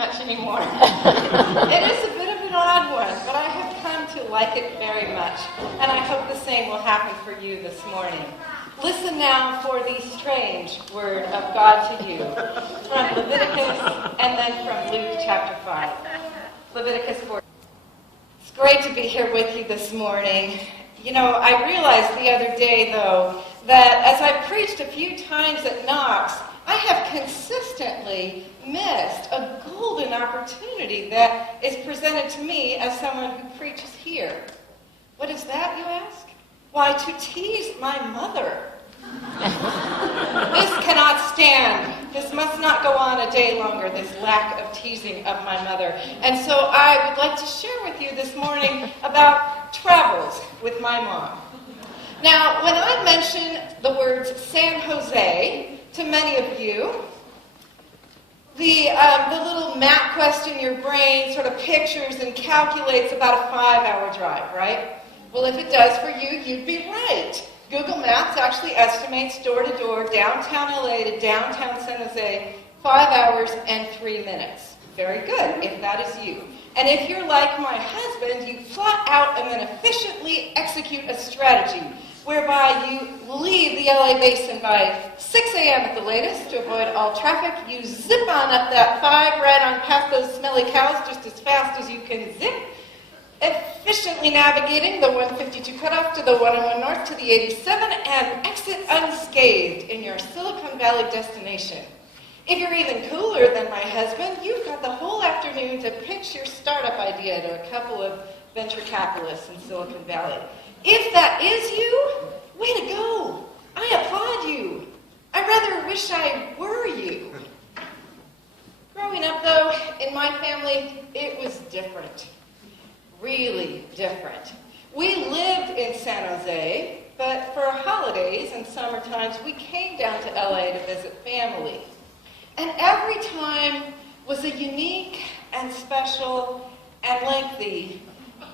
much anymore. It is a bit of an odd one, but I have come to like it very much, and I hope the same will happen for you this morning. Listen now for the strange word of God to you from Leviticus and then from Luke chapter 5. Leviticus 4. It's great to be here with you this morning. You know, I realized the other day, though, that as I've preached a few times at Knox, I have consistently missed a golden opportunity that is presented to me as someone who preaches here. What is that, you ask? Why, to tease my mother. This cannot stand. This must not go on a day longer, this lack of teasing of my mother. And so I would like to share with you this morning about travels with my mom. Now, when I mention the words San Jose to many of you, the little map quest in your brain sort of pictures and calculates about a 5-hour drive, right? Well, if it does for you, you'd be right. Google Maps actually estimates door-to-door, downtown LA to downtown San Jose, 5 hours and 3 minutes. Very good, if that is you. And if you're like my husband, you plot out and then efficiently execute a strategy whereby you leave the LA basin by 6 a.m. at the latest to avoid all traffic. You zip on up that 5 right on past those smelly cows just as fast as you can zip, efficiently navigating the 152 cutoff to the 101 north to the 87 and exit unscathed in your Silicon Valley destination. If you're even cooler than my husband, you've got the whole afternoon to pitch your startup idea to a couple of venture capitalists in Silicon Valley. If that is you, way to go. I applaud you. I rather wish I were you. Growing up, though, in my family, it was different. Really different. We lived in San Jose, but for holidays and summer times, we came down to LA to visit family. And every time was a unique and special and lengthy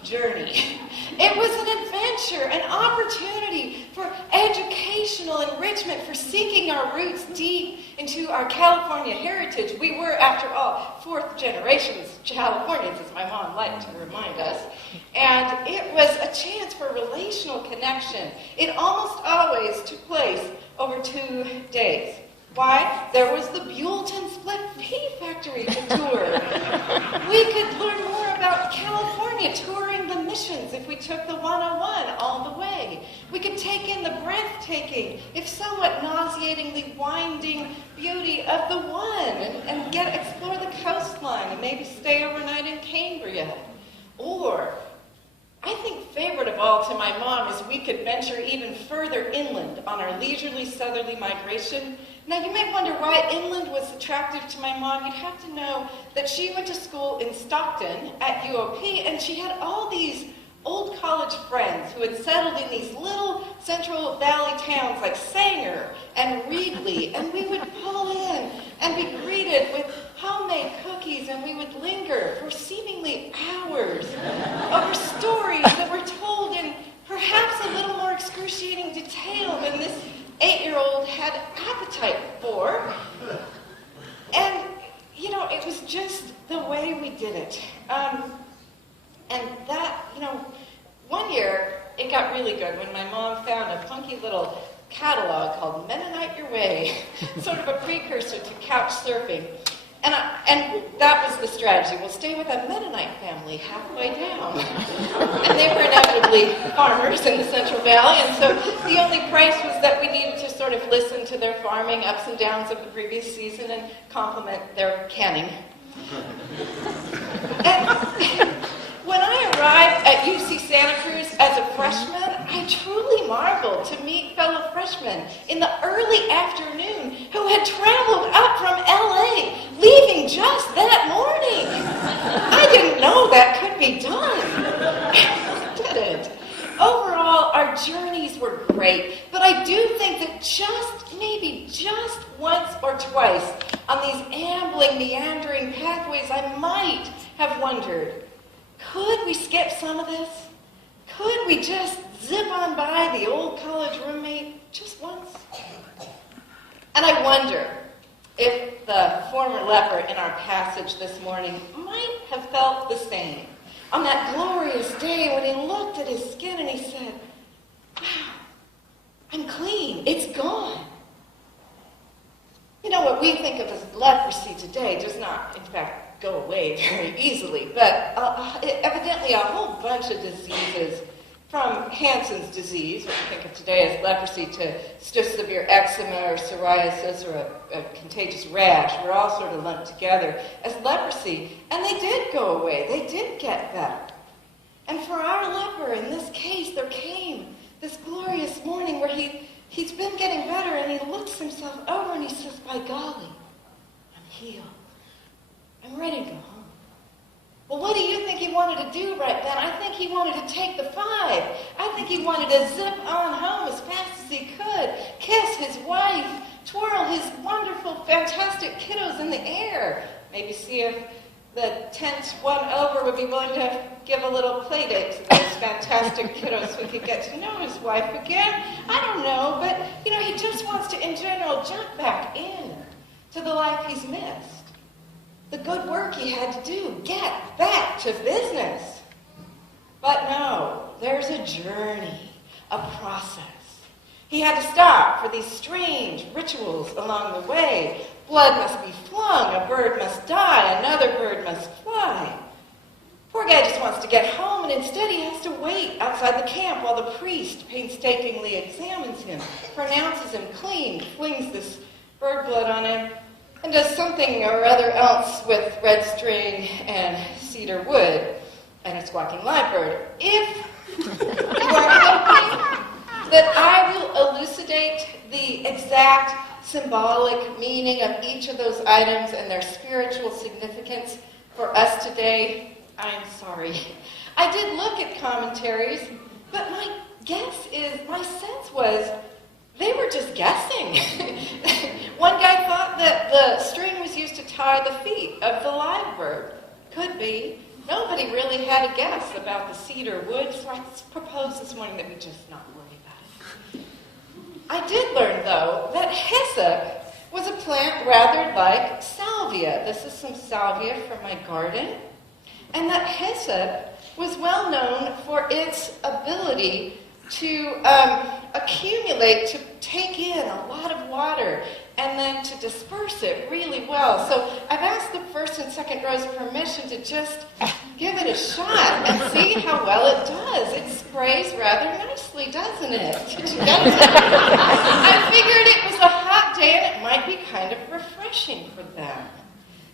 journey. It was an adventure, an opportunity for educational enrichment, for seeking our roots deep into our California heritage. We were, after all, 4th generations Californians, as my mom liked to remind us. And it was a chance for relational connection. It almost always took place over 2 days. Why? There was the Buellton Split Pea Factory to tour. We could learn more about California, touring the missions if we took the 101 all the way. We could take in the breathtaking, if somewhat nauseatingly winding beauty of the One and explore the coastline and maybe stay overnight in Cambria. Or, I think favorite of all to my mom is we could venture even further inland on our leisurely southerly migration. Now, you may wonder why inland was attractive to my mom. You'd have to know that she went to school in Stockton at UOP, and she had all these old college friends who had settled in these little Central Valley towns like Sanger and Reedley, and we would pull in and be greeted with homemade cookies, and we would linger for seemingly hours over stories that were told in perhaps a little more excruciating detail than this 8-year-old had appetite for. And, you know, it was just the way we did it. And that, you know, one year it got really good when my mom found a funky little catalog called Mennonite Your Way, sort of a precursor to couch surfing. And that was the strategy. We'll stay with a Mennonite family halfway down. And they were inevitably farmers in the Central Valley, and so the only price was that we needed to sort of listen to their farming ups and downs of the previous season and compliment their canning. And when I arrived at UC Santa Cruz as a freshman, I truly marveled to meet fellow freshmen in the early afternoon who had traveled up from LA, leaving just that morning. I didn't know that could be done. I didn't. Overall, our journeys were great, but I do think that maybe just once or twice on these ambling, meandering pathways, I might have wondered, could we skip some of this? Could we just zip on by the old college roommate just once? And I wonder, if the former leper in our passage this morning might have felt the same on that glorious day when he looked at his skin and he said, wow, I'm clean. It's gone. You know, what we think of as leprosy today does not, in fact, go away very easily, but evidently a whole bunch of diseases, from Hansen's disease, what we think of today as leprosy, to just severe eczema or psoriasis or a contagious rash, were all sort of lumped together as leprosy. And they did go away. They did get better. And for our leper, in this case, there came this glorious morning where he's been getting better, and he looks himself over and he says, by golly, I'm healed. I'm ready to go home. Well, what do you think he wanted to do right then? I think he wanted to take the 5. I think he wanted to zip on home as fast as he could, kiss his wife, twirl his wonderful, fantastic kiddos in the air, maybe see if the tent one over would be willing to give a little play date to those fantastic kiddos so he could get to know his wife again. I don't know, but, he just wants to, in general, jump back in to the life he's missed. The good work he had to do, get back to business. But no, there's a journey, a process. He had to stop for these strange rituals along the way. Blood must be flung, a bird must die, another bird must fly. Poor guy just wants to get home, and instead he has to wait outside the camp while the priest painstakingly examines him, pronounces him clean, flings this bird blood on him, and does something or other else with red string and cedar wood and a squawking live bird. If you are hoping that I will elucidate the exact symbolic meaning of each of those items and their spiritual significance for us today, I'm sorry. I did look at commentaries, but my sense was they were just guessing. One guy thought that the string was used to tie the feet of the live bird. Could be. Nobody really had a guess about the cedar wood, so I proposed this morning that we just not worry about it. I did learn, though, that hyssop was a plant rather like salvia. This is some salvia from my garden. And that hyssop was well known for its ability to accumulate, to take in a lot of water, and then to disperse it really well. So I've asked the first and second rows permission to just give it a shot and see how well it does. It sprays rather nicely, doesn't it? I figured it was a hot day and it might be kind of refreshing for them.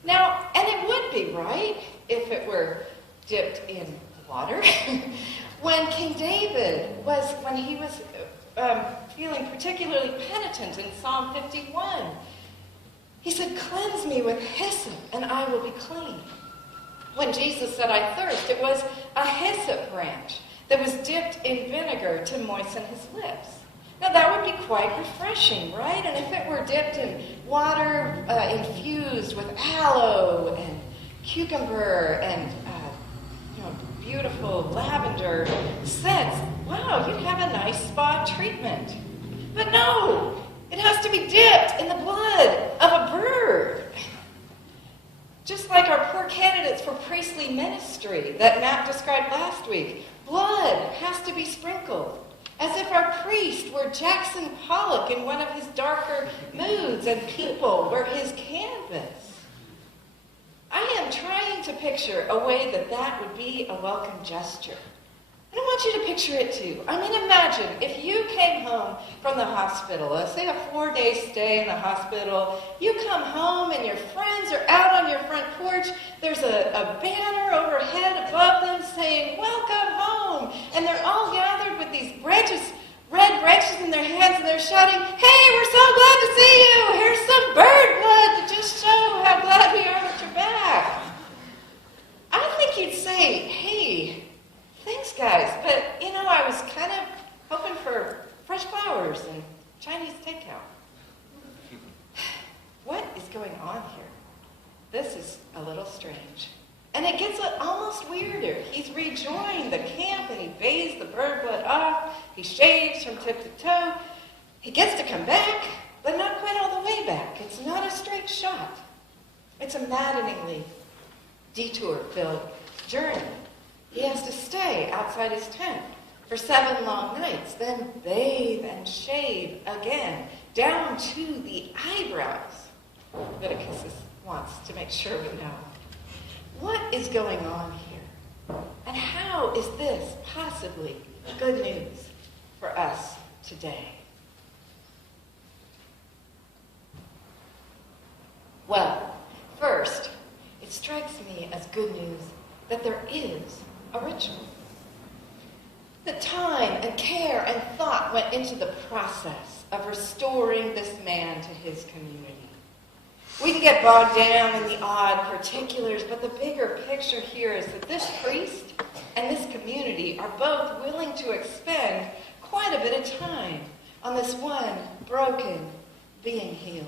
Now, and it would be, right, if it were dipped in water. When King David when he was feeling particularly penitent in Psalm 51, he said, cleanse me with hyssop and I will be clean. When Jesus said, I thirst, it was a hyssop branch that was dipped in vinegar to moisten his lips. Now that would be quite refreshing, right? And if it were dipped in water infused with aloe and cucumber and beautiful lavender scents, wow, you'd have a nice spa treatment. But no, it has to be dipped in the blood of a bird. Just like our poor candidates for priestly ministry that Matt described last week, blood has to be sprinkled, as if our priest were Jackson Pollock in one of his darker moods and people were his canvas. I am trying to picture a way that would be a welcome gesture. And I want you to picture it too. I mean, imagine if you came home from the hospital, let's say a 4-day stay in the hospital, you come home and your friends are out on your front porch, there's a banner overhead above them saying, welcome home, and they're all gathered with these branches, red branches in their hands, and they're shouting, hey, we're so glad to see you, here's some bird blood to just show how glad we are that you're back. I think you'd say, hey, thanks, guys, but, I was kind of hoping for fresh flowers and Chinese takeout. What is going on here? This is a little strange. And it gets almost weirder. He's rejoined the camp and he bathes the bird blood off. He shaves from tip to toe. He gets to come back. but not quite all the way back. It's not a straight shot. It's a maddeningly detour-filled journey. He has to stay outside his tent for 7 long nights, then bathe and shave again, down to the eyebrows. Leviticus wants to make sure we know. What is going on here? And how is this possibly good news for us today? Well, first, it strikes me as good news that there is a ritual. The time and care and thought went into the process of restoring this man to his community. We can get bogged down in the odd particulars, but the bigger picture here is that this priest and this community are both willing to expend quite a bit of time on this one broken, being healed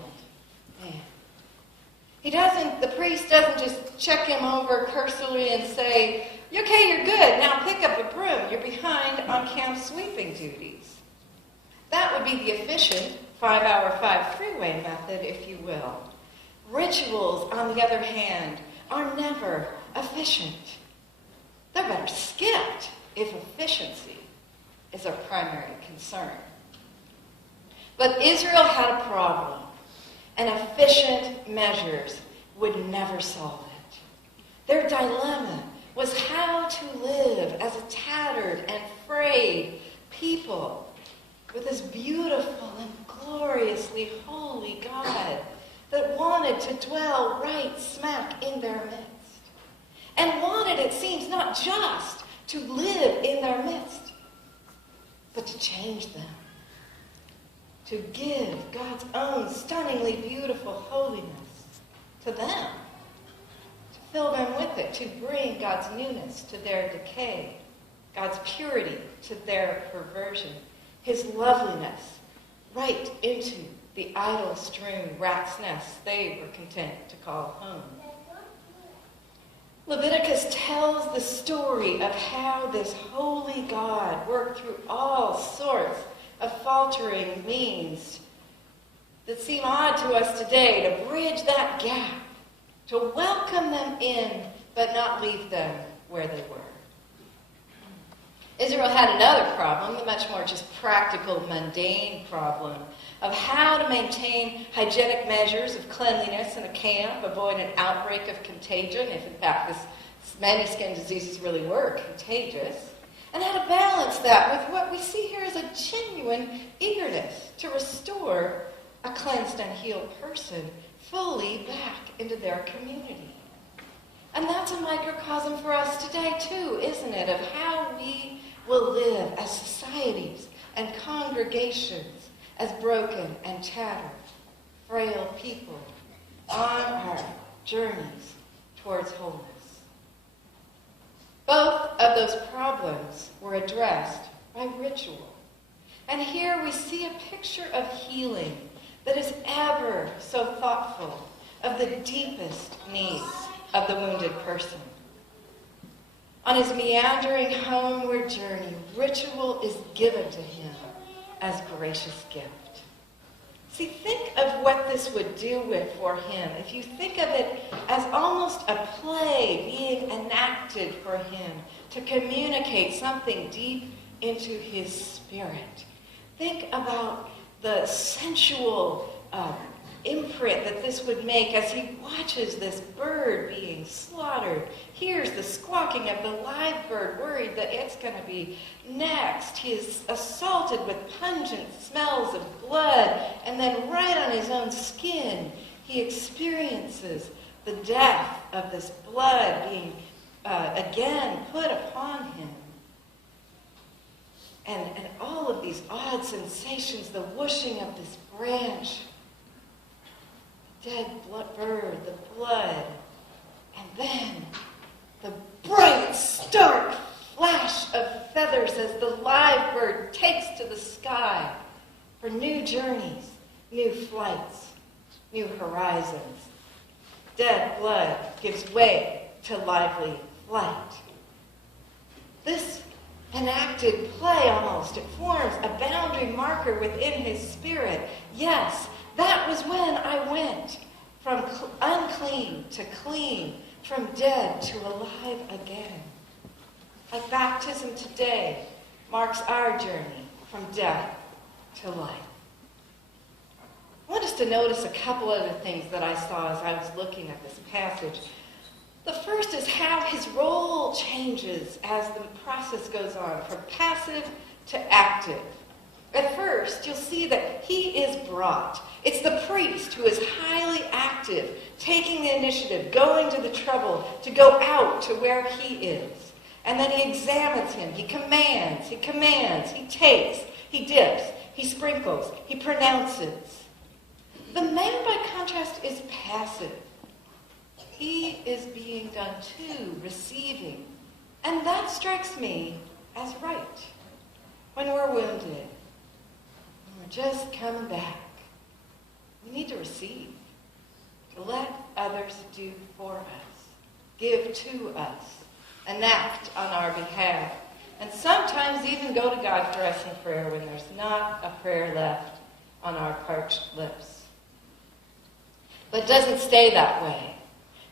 man. The priest doesn't just check him over cursorily and say, okay, you're good, now pick up a broom. You're behind on camp sweeping duties. That would be the efficient 5-hour 5 freeway method, if you will. Rituals, on the other hand, are never efficient. They're better skipped if efficiency is our primary concern. But Israel had a problem, and efficient measures would never solve it. Their dilemma was how to live as a tattered and frayed people with this beautiful and gloriously holy God that wanted to dwell right smack in their midst. And wanted, it seems, not just to live in their midst, but to change them. To give God's own stunningly beautiful holiness to them. To fill them with it. To bring God's newness to their decay. God's purity to their perversion. His loveliness right into the idol-strewn rat's nest they were content to call home. Leviticus tells the story of how this holy God worked through all sorts of faltering means that seem odd to us today to bridge that gap, to welcome them in, but not leave them where they were. Israel had another problem, the much more just practical, mundane problem of how to maintain hygienic measures of cleanliness in a camp, avoid an outbreak of contagion, if in fact many skin diseases really were contagious, and how to balance that with what we see here as a genuine eagerness to restore a cleansed and healed person fully back into their community. And that's a microcosm for us today, too, isn't it, of how we will live as societies and congregations, as broken and tattered, frail people on our journeys towards wholeness. Both of those problems were addressed by ritual. And here we see a picture of healing that is ever so thoughtful of the deepest needs of the wounded person. On his meandering homeward journey, ritual is given to him as gracious gift. See, think of what this would do for him. If you think of it as almost a play being enacted for him to communicate something deep into his spirit. Think about the sensual imprint that this would make as he watches this bird being slaughtered, hears the squawking of the live bird, worried that it's going to be next. He is assaulted with pungent smells of blood, and then right on his own skin, he experiences the death of this blood being again put upon him. And all of these odd sensations, the whooshing of this branch, dead bird, the blood, and then the bright, stark flash of feathers as the live bird takes to the sky for new journeys, new flights, new horizons. Dead blood gives way to lively flight. This enacted play almost, it forms a boundary marker within his spirit. Yes, That was when I went from unclean to clean, from dead to alive again. Like baptism today marks our journey from death to life. I want us to notice a couple other things that I saw as I was looking at this passage. The first is how his role changes as the process goes on, from passive to active. At first, you'll see that he is brought. It's the priest who is highly active, taking the initiative, going to the trouble to go out to where he is. And then he examines him. He commands, he takes, he dips, he sprinkles, he pronounces. The man, by contrast, is passive. He is being done to, receiving. And that strikes me as right. When we're wounded, when we're just coming back, we need to receive, to let others do for us, give to us, enact on our behalf, and sometimes even go to God for us in prayer when there's not a prayer left on our parched lips. But it doesn't stay that way.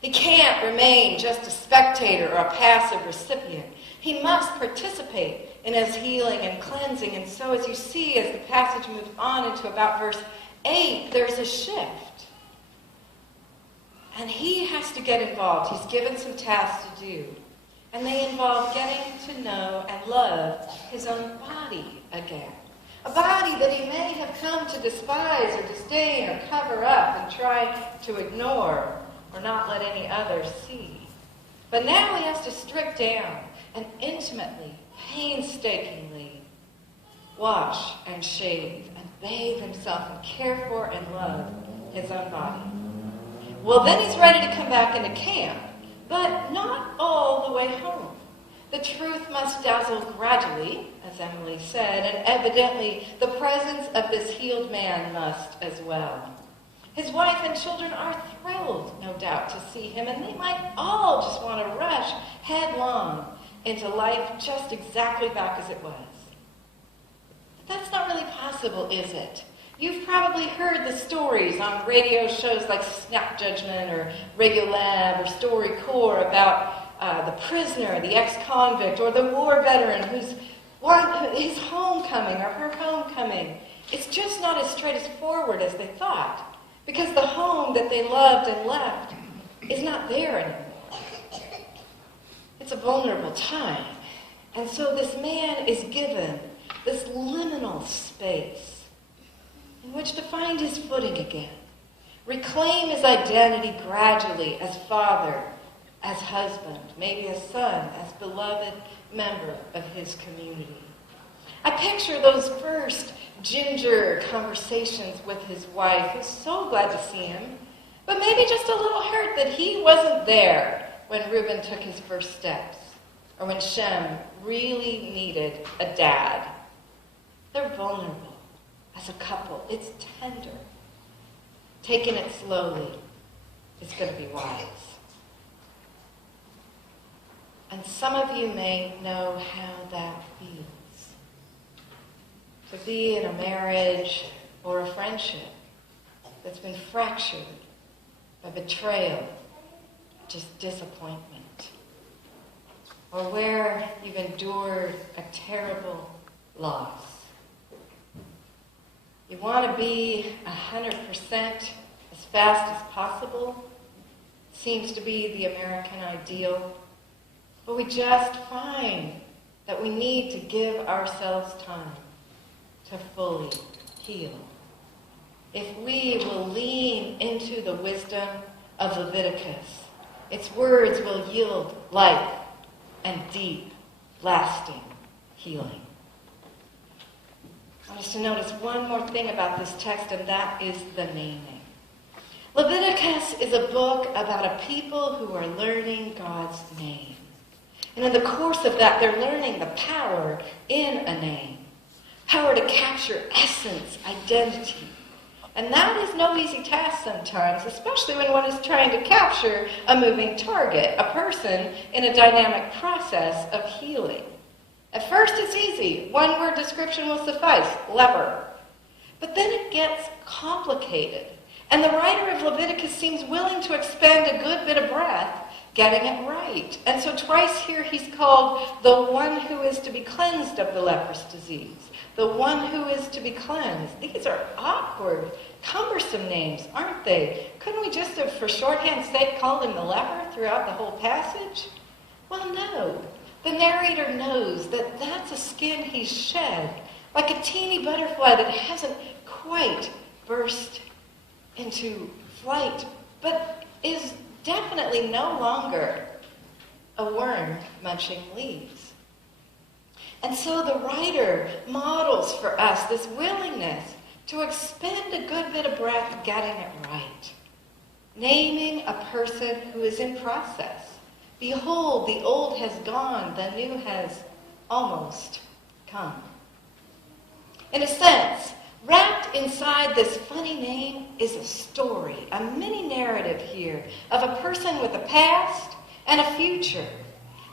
He can't remain just a spectator or a passive recipient. He must participate in his healing and cleansing. And so as you see, as the passage moves on into about verse 8, there's a shift. And he has to get involved. He's given some tasks to do. And they involve getting to know and love his own body again. A body that he may have come to despise or disdain or cover up and try to ignore or not let any others see. But now he has to strip down and intimately, painstakingly wash and shave and bathe himself and care for and love his own body. Well, then he's ready to come back into camp, but not all the way home. The truth must dazzle gradually, as Emily said, and evidently the presence of this healed man must as well. His wife and children are thrilled, no doubt, to see him, and they might all just want to rush headlong into life just exactly back as it was. But that's not really possible, is it? You've probably heard the stories on radio shows like Snap Judgment or Radio Lab or StoryCorps about the prisoner, the ex-convict, or the war veteran who's his homecoming or her homecoming. It's just not as straight as forward as they thought, because the home that they loved and left is not there anymore. It's a vulnerable time. And so this man is given this liminal space in which to find his footing again, reclaim his identity gradually as father, as husband, maybe as son, as beloved member of his community. I picture those first ginger conversations with his wife, who's so glad to see him, but maybe just a little hurt that he wasn't there when Reuben took his first steps, or when Shem really needed a dad. They're vulnerable as a couple. It's tender. Taking it slowly is going to be wise. And some of you may know how that feels. To be in a marriage or a friendship that's been fractured by betrayal, just disappointment. Or where you've endured a terrible loss. You want to be 100% as fast as possible. Seems to be the American ideal. But we just find that we need to give ourselves time to fully heal. If we will lean into the wisdom of Leviticus, its words will yield life and deep, lasting healing. I want us to notice one more thing about this text, and that is the naming. Leviticus is a book about a people who are learning God's name. And in the course of that, they're learning the power in a name. Power to capture essence, identity. And that is no easy task sometimes, especially when one is trying to capture a moving target, a person in a dynamic process of healing. At first it's easy. One word description will suffice. Leper. But then it gets complicated. And the writer of Leviticus seems willing to expend a good bit of breath getting it right. And so twice here he's called the one who is to be cleansed of the leprous disease. The one who is to be cleansed. These are awkward, cumbersome names, aren't they? Couldn't we just have, for shorthand's sake, called him the leper throughout the whole passage? Well, no. The narrator knows that that's a skin he's shed, like a teeny butterfly that hasn't quite burst into flight, but is definitely no longer a worm munching leaves. And so the writer models for us this willingness to expend a good bit of breath getting it right, naming a person who is in process. Behold, the old has gone, the new has almost come. In a sense, wrapped inside this funny name is a story, a mini narrative here of a person with a past and a future.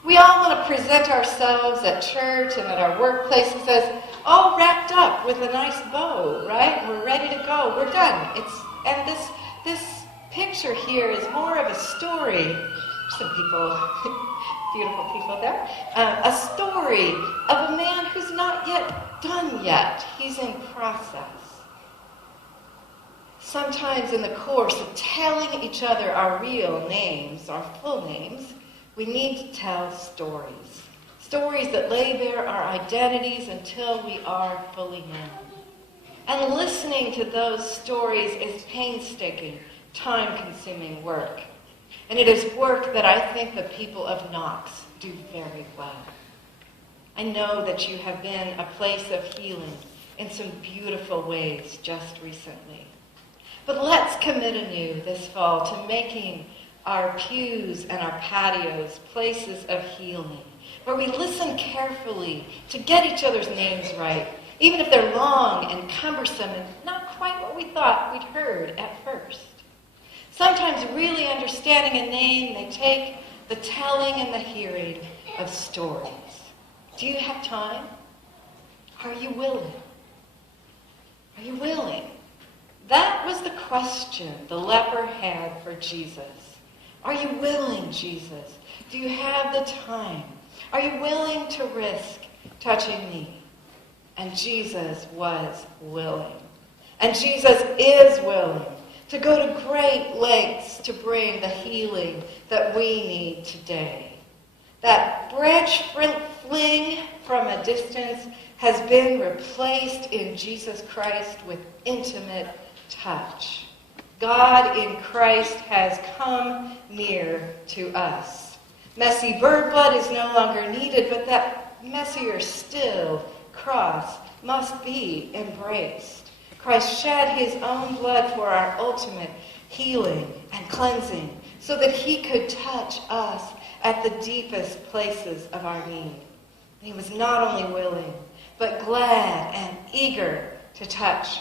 We all want to present ourselves at church and at our workplaces as all wrapped up with a nice bow, right? We're ready to go. We're done. This picture here is more of a story. Some people, beautiful people there. A story of a man who's not yet done yet. He's in process. Sometimes in the course of telling each other our real names, our full names, we need to tell stories. Stories that lay bare our identities until we are fully known. And listening to those stories is painstaking, time-consuming work. And it is work that I think the people of Knox do very well. I know that you have been a place of healing in some beautiful ways just recently. But let's commit anew this fall to making our pews and our patios places of healing, where we listen carefully to get each other's names right, even if they're long and cumbersome and not quite what we thought we'd heard at first. Sometimes really understanding a name may take the telling and the hearing of stories. Do you have time? Are you willing? Are you willing? That was the question the leper had for Jesus. Are you willing, Jesus? Do you have the time? Are you willing to risk touching me? And Jesus was willing. And Jesus is willing to go to great lengths to bring the healing that we need today. That branch fling from a distance has been replaced in Jesus Christ with intimate touch. God in Christ has come near to us. Messy bird blood is no longer needed, but that messier still cross must be embraced. Christ shed his own blood for our ultimate healing and cleansing so that he could touch us at the deepest places of our need. He was not only willing, but glad and eager to touch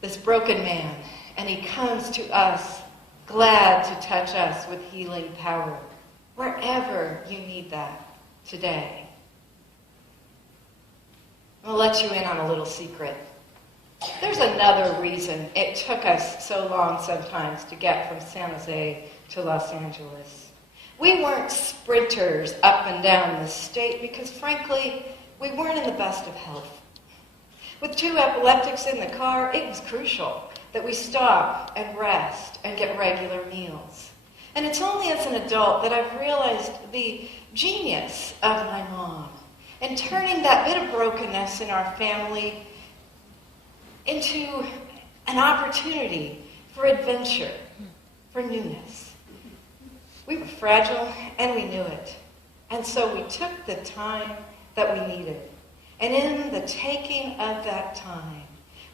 this broken man. And he comes to us, glad to touch us with healing power, wherever you need that today. I'll let you in on a little secret. There's another reason it took us so long sometimes to get from San Jose to Los Angeles. We weren't sprinters up and down the state because, frankly, we weren't in the best of health. With 2 epileptics in the car, it was crucial that we stop and rest and get regular meals. And it's only as an adult that I've realized the genius of my mom in turning that bit of brokenness in our family into an opportunity for adventure, for newness. We were fragile and we knew it. And so we took the time that we needed. And in the taking of that time,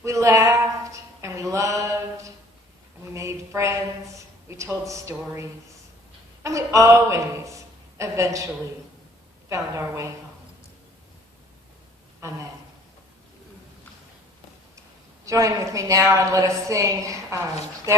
we laughed and we loved and we made friends. We told stories. And we always, eventually, found our way home. Amen. Join with me now and let us sing there.